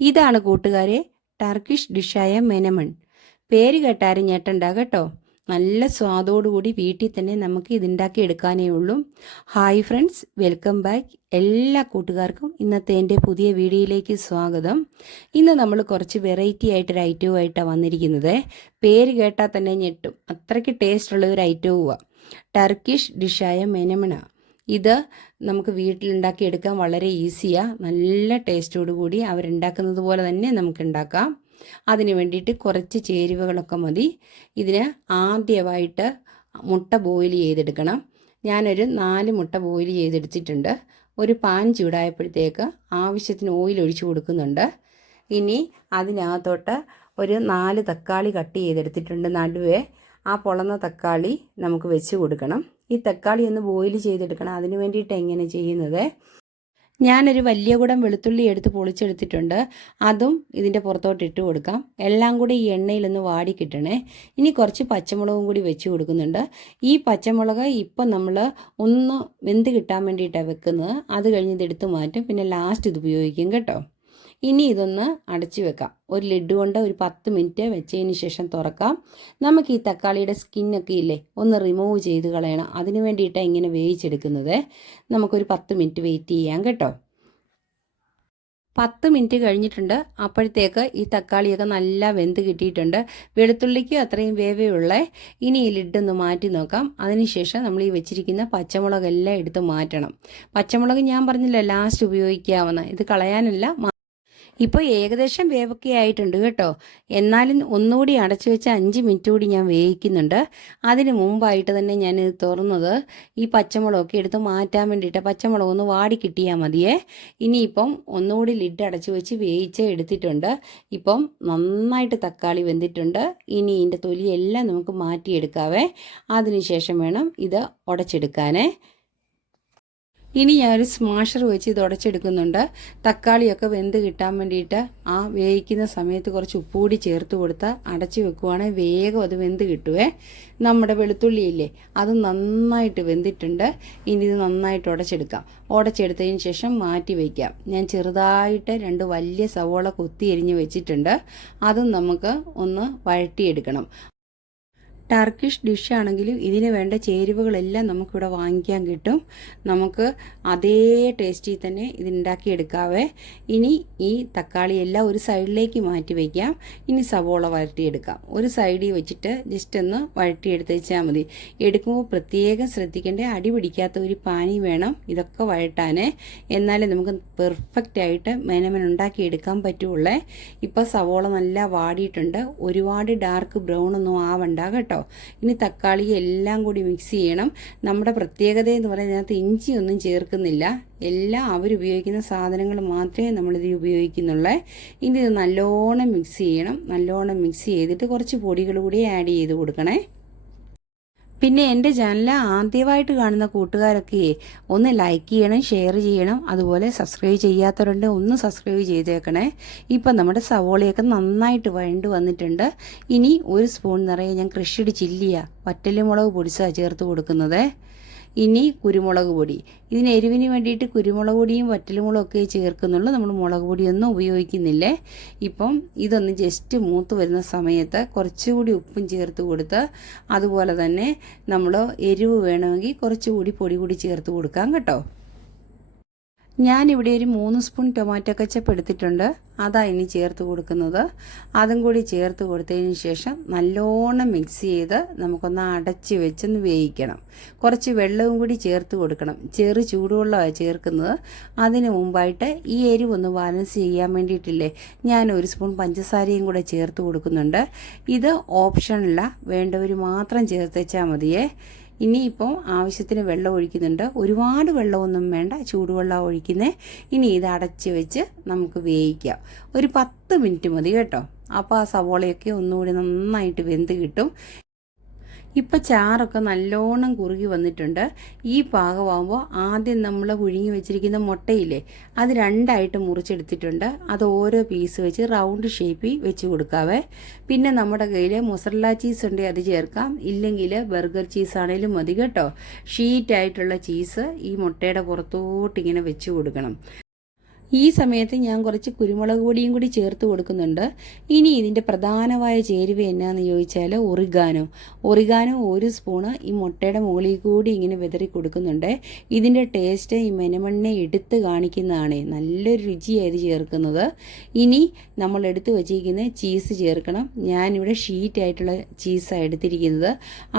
ഇതാണ് കൂട്ടുകാരെ ടർക്കിഷ് ഡിഷായ മെനമൺ പേര് കേട്ടാരും ഞെട്ടണ്ട കേട്ടോ. നല്ല സ്വാദോടുകൂടി വീട്ടിൽ തന്നെ നമുക്ക് ഇതുണ്ടാക്കി എടുക്കാനേ ഉള്ളൂ. ഹായ് ഫ്രണ്ട്സ് വെൽക്കം ബാക്ക് എല്ലാ കൂട്ടുകാർക്കും ഇന്നത്തെ എന്റെ പുതിയ വീഡിയോയിലേക്ക് സ്വാഗതം. ഇന്ന് നമ്മൾ കുറച്ച് വെറൈറ്റി ആയിട്ടൊരു ഐറ്റവുമായിട്ടാണ് വന്നിരിക്കുന്നത്. പേര് കേട്ടാൽ തന്നെ ഞെട്ടും. അത്രയ്ക്ക് ടേസ്റ്റുള്ള ഒരു ഐറ്റവുമാണ് ടർക്കിഷ് ഡിഷായ മെനമണ ഇത് നമുക്ക് വീട്ടിലുണ്ടാക്കി എടുക്കാൻ വളരെ ഈസിയാണ് നല്ല ടേസ്റ്റോടു കൂടി അവരുണ്ടാക്കുന്നത് പോലെ തന്നെ നമുക്ക് ഉണ്ടാക്കാം അതിന് വേണ്ടിയിട്ട് കുറച്ച് ചേരുവകളൊക്കെ മതി. ഇതിന് ആദ്യമായിട്ട് മുട്ട ബോയിൽ ചെയ്തെടുക്കണം. ഞാനൊരു നാല് മുട്ട ബോയിൽ ചെയ്തെടുത്തിട്ടുണ്ട്. ഒരു പാൻ ചൂടായപ്പോഴത്തേക്ക് ആവശ്യത്തിന് ഓയിൽ ഒഴിച്ചു കൊടുക്കുന്നുണ്ട്. ഇനി അതിനകത്തോട്ട് ഒരു നാല് തക്കാളി കട്ട് ചെയ്തെടുത്തിട്ടുണ്ട് നടുവേ. ആ പൊളന്ന തക്കാളി നമുക്ക് വെച്ച് കൊടുക്കണം. ഈ തക്കാളി ഒന്ന് ബോയിൽ ചെയ്തെടുക്കണം. അതിന് വേണ്ടിയിട്ട് എങ്ങനെ ചെയ്യുന്നത്. ഞാനൊരു വലിയ കുടം വെളുത്തുള്ളി എടുത്ത് പൊളിച്ചെടുത്തിട്ടുണ്ട്. അതും ഇതിന്റെ പുറത്തോട്ട് ഇട്ട് കൊടുക്കാം. എല്ലാം കൂടി ഈ എണ്ണയിലൊന്ന് വാടി കിട്ടണേ ഇനി കുറച്ച് പച്ചമുളകും കൂടി വെച്ച് കൊടുക്കുന്നുണ്ട്. ഈ പച്ചമുളക് ഇപ്പം നമ്മൾ ഒന്ന് വെന്ത് കിട്ടാൻ വേണ്ടിയിട്ടാണ് വെക്കുന്നത്. അത് കഴിഞ്ഞ് ഇതെടുത്ത് മാറ്റും. പിന്നെ ലാസ്റ്റ് ഇത് ഉപയോഗിക്കും കേട്ടോ. ഇനി ഇതൊന്ന് അടച്ചു വെക്കാം. ഒരു ലിഡ് കൊണ്ട് ഒരു പത്ത് മിനിറ്റ് വെച്ചതിന് ശേഷം തുറക്കാം. നമുക്ക് ഈ തക്കാളിയുടെ സ്കിന്നൊക്കെ ഇല്ലേ ഒന്ന് റിമൂവ് ചെയ്ത് കളയണം. അതിന് വേണ്ടിയിട്ടാണ് ഇങ്ങനെ വേവിച്ചെടുക്കുന്നത്. നമുക്കൊരു പത്ത് മിനിറ്റ് വെയിറ്റ് ചെയ്യാം കേട്ടോ. പത്ത് മിനിറ്റ് കഴിഞ്ഞിട്ടുണ്ട്. അപ്പോഴത്തേക്ക് ഈ തക്കാളിയൊക്കെ നല്ല വെന്ത് കിട്ടിയിട്ടുണ്ട്. വെളുത്തുള്ളിക്ക് അത്രയും വേവയുള്ള ഇനി ഈ ലിഡൊന്ന് മാറ്റി നോക്കാം. അതിനുശേഷം നമ്മൾ ഈ വെച്ചിരിക്കുന്ന പച്ചമുളകെല്ലാം എടുത്ത് മാറ്റണം. പച്ചമുളക് ഞാൻ പറഞ്ഞില്ല ലാസ്റ്റ് ഉപയോഗിക്കാവുന്ന. ഇത് കളയാനല്ല ഇപ്പോൾ ഏകദേശം വേവൊക്കെ ആയിട്ടുണ്ട് കേട്ടോ. എന്നാലും ഒന്നുകൂടി അടച്ചു വെച്ച് അഞ്ച് മിനിറ്റ് കൂടി ഞാൻ വേവിക്കുന്നുണ്ട്. അതിന് മുമ്പായിട്ട് തന്നെ ഞാൻ ഇത് തുറന്നത് ഈ പച്ചമുളകൊക്കെ എടുത്ത് മാറ്റാൻ വേണ്ടിയിട്ട് പച്ചമുളക് ഒന്ന് വാടി കിട്ടിയാൽ മതിയേ. ഇനിയിപ്പം ഒന്നുകൂടി ലിഡ് അടച്ചു വെച്ച് വേവിച്ച് എടുത്തിട്ടുണ്ട്. ഇപ്പം നന്നായിട്ട് തക്കാളി വെന്തിട്ടുണ്ട്. ഇനി ഇതിന്റെ തൊലിയെല്ലാം നമുക്ക് മാറ്റിയെടുക്കാവേ. അതിനുശേഷം വേണം ഇത് ഉടച്ചെടുക്കാനേ. ഇനി ഞാനൊരു സ്മാഷർ വെച്ച് ഇത് ഉടച്ചെടുക്കുന്നുണ്ട്. തക്കാളിയൊക്കെ വെന്ത് കിട്ടാൻ വേണ്ടിയിട്ട് ആ വേവിക്കുന്ന സമയത്ത് കുറച്ച് ഉപ്പുകൂടി ചേർത്ത് കൊടുത്ത് അടച്ചു വെക്കുവാണെങ്കിൽ വേഗം അത് വെന്ത് കിട്ടുവേ. നമ്മുടെ വെളുത്തുള്ളിയില്ലേ അത് നന്നായിട്ട് വെന്തിട്ടുണ്ട്. ഇനി ഇത് നന്നായിട്ട് ഉടച്ചെടുക്കാം. ഉടച്ചെടുത്തതിന് ശേഷം മാറ്റി വയ്ക്കാം ഞാൻ ചെറുതായിട്ട് രണ്ട് വലിയ സവോള കൊത്തി എരിഞ്ഞ് വെച്ചിട്ടുണ്ട്. അതും നമുക്ക് ഒന്ന് വഴട്ടിയെടുക്കണം ടർക്കിഷ് ഡിഷ് ആണെങ്കിലും ഇതിന് വേണ്ട ചേരുവകളെല്ലാം നമുക്കിവിടെ വാങ്ങിക്കാൻ കിട്ടും. നമുക്ക് അതേ ടേസ്റ്റിൽ തന്നെ ഇത് എടുക്കാവേ ഇനി ഈ തക്കാളി എല്ലാം ഒരു സൈഡിലേക്ക് മാറ്റി വയ്ക്കാം ഇനി സവോള വരട്ടിയെടുക്കാം. ഒരു സൈഡിൽ വെച്ചിട്ട് ജസ്റ്റ് ഒന്ന് വഴട്ടിയെടുത്ത് വെച്ചാൽ മതി. എടുക്കുമ്പോൾ പ്രത്യേകം ശ്രദ്ധിക്കേണ്ട അടി പിടിക്കാത്ത ഒരു പാനി വേണം ഇതൊക്കെ വഴട്ടാനേ എന്നാലേ നമുക്ക് പെർഫെക്റ്റ് ആയിട്ട് മേനമൻ ഉണ്ടാക്കി എടുക്കാൻ പറ്റുള്ളേ. ഇപ്പോൾ സവോള നല്ല വാടിയിട്ടുണ്ട്. ഒരുപാട് ഡാർക്ക് ബ്രൗൺ ഒന്നും ആവണ്ട കേട്ടോ. ഇനി തക്കാളി എല്ലാം കൂടി മിക്സ് ചെയ്യണം. നമ്മുടെ പ്രത്യേകത എന്ന് പറയുന്നത് അതിനകത്ത് ഇഞ്ചി ഒന്നും ചേർക്കുന്നില്ല. എല്ലാം അവരുപയോഗിക്കുന്ന സാധനങ്ങൾ മാത്രമേ നമ്മളിത് ഉപയോഗിക്കുന്നുള്ളേ. ഇനി ഇത് നല്ലോണം മിക്സ് ചെയ്യണം. നല്ലോണം മിക്സ് ചെയ്തിട്ട് കുറച്ച് പൊടികൾ കൂടി ആഡ് ചെയ്ത് കൊടുക്കണേ. പിന്നെ എന്റെ ചാനൽ ആദ്യമായിട്ട് കാണുന്ന കൂട്ടുകാരൊക്കെ ഒന്ന് ലൈക്ക് ചെയ്യണം ഷെയർ ചെയ്യണം അതുപോലെ സബ്സ്ക്രൈബ് ചെയ്യാത്തവരുണ്ട് ഒന്ന് സബ്സ്ക്രൈബ് ചെയ്തേക്കണേ. ഇപ്പം നമ്മുടെ സവോളയൊക്കെ നന്നായിട്ട് വഴണ്ട് വന്നിട്ടുണ്ട്. ഇനി ഒരു സ്പൂൺ നിറയെ ഞാൻ കൃഷിയുടെ ചില്ലിയ വറ്റലുമുളക് പൊടിച്ചാണ് ചേർത്ത് കൊടുക്കുന്നത്. ഇനി കുരുമുളക് പൊടി. ഇതിന് എരിവിന് വേണ്ടിയിട്ട് കുരുമുളക് പൊടിയും വറ്റലുമുളകും ഒക്കെ ചേർക്കുന്നുള്ളൂ. നമ്മൾ മുളക് പൊടിയൊന്നും ഉപയോഗിക്കുന്നില്ലേ? ഇപ്പം ഇതൊന്ന് ജസ്റ്റ് മൂത്ത് വരുന്ന സമയത്ത് കുറച്ചുകൂടി ഉപ്പും ചേർത്ത് കൊടുത്ത് അതുപോലെ തന്നെ നമ്മൾ എരിവ് വേണമെങ്കിൽ കുറച്ചുകൂടി പൊടി കൂടി ചേർത്ത് കൊടുക്കാം കേട്ടോ. ഞാനിവിടെ ഒരു മൂന്ന് സ്പൂൺ ടൊമാറ്റോ കച്ചപ്പ് എടുത്തിട്ടുണ്ട്. അതാ ഇനി ചേർത്ത് കൊടുക്കുന്നത്. അതും കൂടി ചേർത്ത് കൊടുത്തതിന് ശേഷം നല്ലോണം മിക്സ് ചെയ്ത് നമുക്കൊന്ന് അടച്ച് വെച്ചൊന്ന് വേവിക്കണം. കുറച്ച് വെള്ളവും കൂടി ചേർത്ത് കൊടുക്കണം. ചെറു ചൂടുവെള്ളമാണ് ചേർക്കുന്നത്. അതിന് മുമ്പായിട്ട് ഈ എരിവൊന്ന് ബാലൻസ് ചെയ്യാൻ വേണ്ടിയിട്ടില്ലേ ഞാൻ ഒരു സ്പൂൺ പഞ്ചസാരയും കൂടെ ചേർത്ത് കൊടുക്കുന്നുണ്ട്. ഇത് ഓപ്ഷനല്ല വേണ്ടവർ മാത്രം ചേർത്ത് വെച്ചാൽ മതിയേ. ഇനിയിപ്പോൾ ആവശ്യത്തിന് വെള്ളം ഒഴിക്കുന്നുണ്ട്. ഒരുപാട് വെള്ളമൊന്നും വേണ്ട ചൂടുവെള്ളം ഒഴിക്കുന്നത് ഇനി ഇത് അടച്ച് വെച്ച് നമുക്ക് വേവിക്കാം. ഒരു പത്ത് മിനിറ്റ് മതി കേട്ടോ. അപ്പോൾ ആ സവോളയൊക്കെ ഒന്നുകൂടി നന്നായിട്ട് വെന്ത് കിട്ടും. ഇപ്പം ചാറൊക്കെ നല്ലോണം കുറുകി വന്നിട്ടുണ്ട്. ഈ പാകമാകുമ്പോൾ ആദ്യം നമ്മൾ പുഴുങ്ങി വെച്ചിരിക്കുന്ന മുട്ടയില്ലേ അത് രണ്ടായിട്ട് മുറിച്ചെടുത്തിട്ടുണ്ട്. അത് ഓരോ പീസ് വെച്ച് റൗണ്ട് ഷേപ്പിൽ വെച്ച് കൊടുക്കാവേ. പിന്നെ നമ്മുടെ കയ്യിൽ മൊസറല്ല ചീസ് ഉണ്ടെങ്കിൽ അത് ചേർക്കാം. ഇല്ലെങ്കിൽ ബർഗർ ചീസ് ആണെങ്കിലും മതി കേട്ടോ. ഷീറ്റായിട്ടുള്ള ചീസ് ഈ മുട്ടയുടെ പുറത്തോട്ട് ഇങ്ങനെ വെച്ച് കൊടുക്കണം. ഈ സമയത്ത് ഞാൻ കുറച്ച് കുരുമുളക് പൊടിയും കൂടി ചേർത്ത് കൊടുക്കുന്നുണ്ട്. ഇനി ഇതിന്റെ പ്രധാനമായ ചേരുവ എന്നാന്ന് ചോദിച്ചാൽ ഒറിഗാനോ. ഒറിഗാനോ ഒരു സ്പൂണ് ഈ മുട്ടയുടെ മുകളിൽ കൂടി ഇങ്ങനെ വിതറി കൊടുക്കുന്നുണ്ട്. ഇതിന്റെ ടേസ്റ്റ് ഈ മെനമണ്ണ എടുത്ത് കാണിക്കുന്നതാണ്. നല്ലൊരു രുചിയായത് ചേർക്കുന്നത്. ഇനി നമ്മൾ എടുത്ത് വച്ചിരിക്കുന്ന ചീസ് ചേർക്കണം. ഞാനിവിടെ ഷീറ്റായിട്ടുള്ള ചീസാണ് എടുത്തിരിക്കുന്നത്.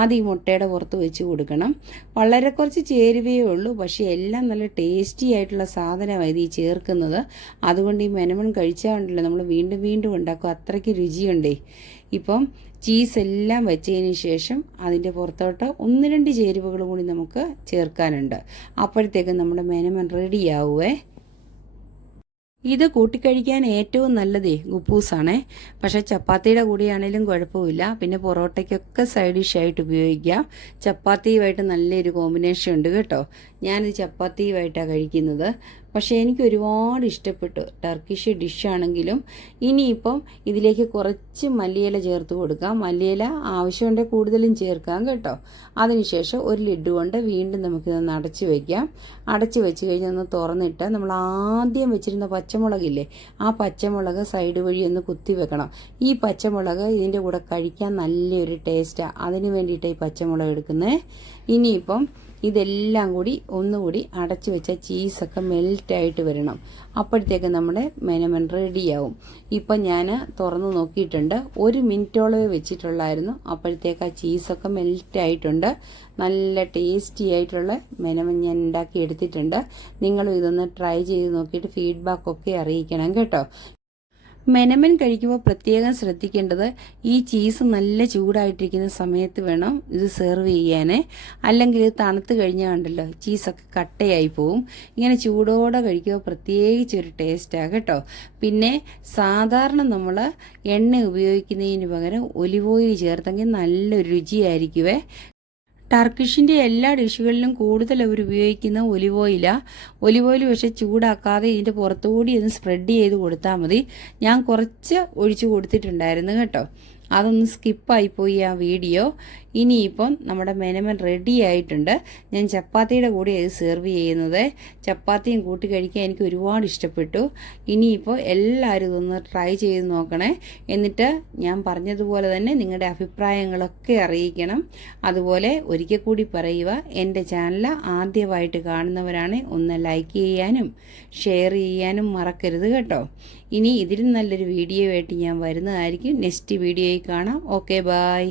അത് ഈ മുട്ടയുടെ പുറത്ത് വെച്ച് കൊടുക്കണം. വളരെ കുറച്ച് ചേരുവയേ ഉള്ളൂ. പക്ഷേ എല്ലാം നല്ല ടേസ്റ്റി ആയിട്ടുള്ള സാധനമാണ് ഇത് ഈ ചേർക്കുന്നത്. അതുകൊണ്ട് ഈ മെനമൺ കഴിച്ചാൽ ഉണ്ടല്ലോ നമ്മൾ വീണ്ടും വീണ്ടും ഉണ്ടാക്കും. അത്രയ്ക്ക് രുചിയുണ്ടേ. ഇപ്പം ചീസ് എല്ലാം വെച്ചതിന് ശേഷം അതിന്റെ പുറത്തോട്ട് ഒന്ന് രണ്ട് ചേരുവകൾ കൂടി നമുക്ക് ചേർക്കാനുണ്ട്. അപ്പോഴത്തേക്കും നമ്മുടെ മെനമൺ റെഡിയാവുമേ ഇത് കൂട്ടിക്കഴിക്കാൻ ഏറ്റവും നല്ലതേ ഗുപ്പൂസാണേ പക്ഷേ ചപ്പാത്തിയുടെ കൂടെയാണേലും കുഴപ്പമില്ല. പിന്നെ പൊറോട്ടയ്ക്കൊക്കെ സൈഡ് ഡിഷായിട്ട് ഉപയോഗിക്കാം. ചപ്പാത്തിയുമായിട്ട് നല്ലൊരു കോമ്പിനേഷൻ ഉണ്ട് കേട്ടോ. ഞാനിത് ചപ്പാത്തിയുമായിട്ടാണ് കഴിക്കുന്നത്. പക്ഷേ എനിക്ക് ഒരുപാട് ഇഷ്ടപ്പെട്ടു ടർക്കിഷ് ഡിഷാണെങ്കിലും ഇനിയിപ്പം ഇതിലേക്ക് കുറച്ച് മല്ലിയില ചേർത്ത് കൊടുക്കാം. മല്ലിയില ആവശ്യമുണ്ടെങ്കിൽ കൂടുതലും ചേർക്കാം കേട്ടോ. അതിനുശേഷം ഒരു ലിഡ് കൊണ്ട് വീണ്ടും നമുക്കിതൊന്ന് അടച്ച് വയ്ക്കാം അടച്ച് വെച്ച് കഴിഞ്ഞ് ഒന്ന് തുറന്നിട്ട് നമ്മൾ ആദ്യം വെച്ചിരുന്ന പച്ചമുളകില്ലേ ആ പച്ചമുളക് സൈഡ് വഴി ഒന്ന് കുത്തി വെക്കണം. ഈ പച്ചമുളക് ഇതിന്റെ കൂടെ കഴിക്കാൻ നല്ലൊരു ടേസ്റ്റാണ് അതിന് വേണ്ടിയിട്ട് ഈ പച്ചമുളക് എടുക്കുന്നത് ഇനിയിപ്പം ഇതെല്ലാം കൂടി ഒന്നുകൂടി അടച്ചു വെച്ച ചീസൊക്കെ മെൽറ്റായിട്ട് വരണം. അപ്പോഴത്തേക്ക് നമ്മുടെ മെനമൻ റെഡിയാവും ഇപ്പം ഞാൻ തുറന്ന് നോക്കിയിട്ടുണ്ട്. ഒരു മിനിറ്റോളമേ വെച്ചിട്ടുള്ളായിരുന്നു. അപ്പോഴത്തേക്ക് ആ ചീസൊക്കെ മെൽറ്റായിട്ടുണ്ട് നല്ല ടേസ്റ്റി ആയിട്ടുള്ള മെനമൻ ഞാൻ ഉണ്ടാക്കി എടുത്തിട്ടുണ്ട്. നിങ്ങളും ഇതൊന്ന് ട്രൈ ചെയ്ത് നോക്കിയിട്ട് ഫീഡ്ബാക്കൊക്കെ അറിയിക്കണം കേട്ടോ. മെനമൻ കഴിക്കുമ്പോൾ പ്രത്യേകം ശ്രദ്ധിക്കേണ്ടത് ഈ ചീസ് നല്ല ചൂടായിട്ടിരിക്കുന്ന സമയത്ത് വേണം ഇത് സെർവ് ചെയ്യാനേ. അല്ലെങ്കിൽ തണുത്ത് കഴിഞ്ഞാൽ കണ്ടല്ലോ ചീസൊക്കെ കട്ടയായി പോവും. ഇങ്ങനെ ചൂടോടെ കഴിക്കുമ്പോൾ പ്രത്യേകിച്ച് ഒരു ടേസ്റ്റാണ് കേട്ടോ. പിന്നെ സാധാരണ നമ്മൾ എണ്ണ ഉപയോഗിക്കുന്നതിന് പകരം ഒലിവ് ഓയിൽ ചേർത്തെങ്കിൽ നല്ല രുചിയായിരിക്കുവേ. ടർക്കിഷിന്റെ എല്ലാ ഡിഷുകളിലും കൂടുതൽ അവർ ഉപയോഗിക്കുന്ന ഒലിവ് ഓയിലാണ് ഒലിവ് ഓയിൽ പക്ഷേ ചൂടാക്കാതെ ഇതിന്റെ പുറത്തുകൂടി ഒന്ന് സ്പ്രെഡ് ചെയ്ത് കൊടുത്താൽ മതി. ഞാൻ കുറച്ച് ഒഴിച്ചു കൊടുത്തിട്ടുണ്ടായിരുന്നു കേട്ടോ. അതൊന്ന് സ്കിപ്പായിപ്പോയി ആ വീഡിയോ. ഇനിയിപ്പം നമ്മുടെ മെനമൻ റെഡി ആയിട്ടുണ്ട്. ഞാൻ ചപ്പാത്തിയുടെ കൂടെ ഇത് സെർവ് ചെയ്യുന്നത്. ചപ്പാത്തിയും കൂട്ടി കഴിക്കാൻ എനിക്ക് ഒരുപാട് ഇഷ്ടപ്പെട്ടു. ഇനിയിപ്പോൾ എല്ലാവരും ഇതൊന്ന് ട്രൈ ചെയ്ത് നോക്കണേ. എന്നിട്ട് ഞാൻ പറഞ്ഞതുപോലെ തന്നെ നിങ്ങളുടെ അഭിപ്രായങ്ങളൊക്കെ അറിയിക്കണം. അതുപോലെ ഒരിക്കൽ കൂടി പറയുക എന്റെ ചാനൽ ആദ്യമായിട്ട് കാണുന്നവരാണ് ഒന്ന് ലൈക്ക് ചെയ്യാനും ഷെയർ ചെയ്യാനും മറക്കരുത് കേട്ടോ. ഇനി ഇതിലും നല്ലൊരു വീഡിയോ ആയിട്ട് ഞാൻ വരുന്നതായിരിക്കും. നെക്സ്റ്റ് വീഡിയോയിൽ കാണാം. Okay bye